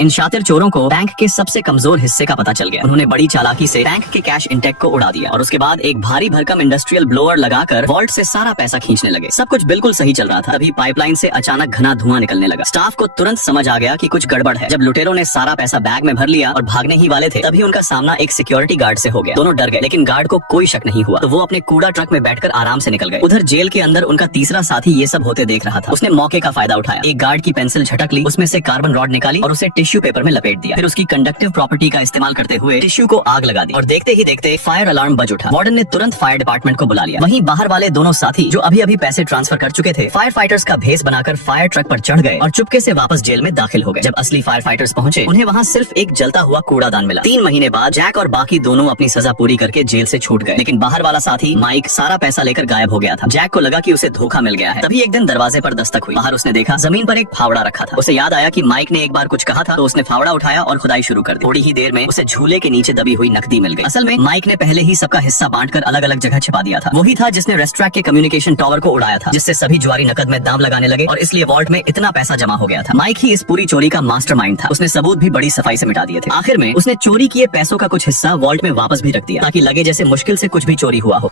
इन शातिर चोरों को बैंक के सबसे कमजोर हिस्से का पता चल गया। उन्होंने बड़ी चालाकी से बैंक के कैश इंटेक को उड़ा दिया और उसके बाद एक भारी भरकम इंडस्ट्रियल ब्लोअर लगाकर वॉल्ट से सारा पैसा खींचने लगे। सब कुछ बिल्कुल सही चल रहा था, तभी पाइपलाइन से अचानक घना धुआं निकलने लगा। स्टाफ को तुरंत समझ आ गया कि कुछ गड़बड़ है। जब लुटेरों ने सारा पैसा बैग में भर लिया और भागने ही वाले थे, तभी उनका सामना एक सिक्योरिटी गार्ड से हो गया। दोनों डर गए, लेकिन गार्ड को कोई शक नहीं हुआ, तो वो अपने कूड़ा ट्रक में बैठकर आराम से निकल गए। उधर जेल के अंदर उनका तीसरा साथी ये सब होते देख रहा था। उसने मौके का फायदा उठाया, एक गार्ड की पेंसिल झटक ली, उसमें से कार्बन रॉड निकाली और उसे टिश्यू पेपर में लपेट दिया। फिर उसकी कंडक्टिव प्रॉपर्टी का इस्तेमाल करते हुए टिश्यू को आग लगा दी और देखते ही देखते फायर अलार्म बज उठा। वार्डन ने तुरंत फायर डिपार्टमेंट को बुला लिया। वहीं बाहर वाले दोनों साथी जो अभी अभी पैसे ट्रांसफर कर चुके थे, फायर फाइटर्स का भेस बनाकर फायर ट्रक पर चढ़ गए और चुपके से वापस जेल में दाखिल हो गए। जब असली फायर फाइटर्स पहुंचे, उन्हें वहाँ सिर्फ एक जलता हुआ कूड़ादान मिला। 3 महीने बाद जैक और बाकी दोनों अपनी सजा पूरी करके जेल से छूट गए, लेकिन बाहर वाला साथी माइक सारा पैसा लेकर गायब हो गया था। जैक को लगा कि उसे धोखा मिल गया है। तभी एक दिन दरवाजे पर दस्तक हुई। बाहर उसने देखा जमीन पर एक फावड़ा रखा था। उसे याद आया कि माइक ने एक बार कुछ कहा था, तो उसने फावड़ा उठाया और खुदाई शुरू कर दी। थोड़ी ही देर में उसे झूले के नीचे दबी हुई नकदी मिल गई। असल में माइक ने पहले ही सबका हिस्सा बांटकर अलग अलग जगह छिपा दिया था। वही था जिसने रेस्ट्रैक के कम्युनिकेशन टावर को उड़ाया था, जिससे सभी जुआरी नकद में दाम लगाने लगे और इसलिए वॉल्ट में इतना पैसा जमा हो गया था। माइक ही इस पूरी चोरी का मास्टरमाइंड था। उसने सबूत भी बड़ी सफाई से मिटा दिए थे। आखिर में उसने चोरी किए पैसों का कुछ हिस्सा वॉल्ट में वापस भी रख दिया, ताकि लगे जैसे मुश्किल से कुछ भी चोरी हुआ हो।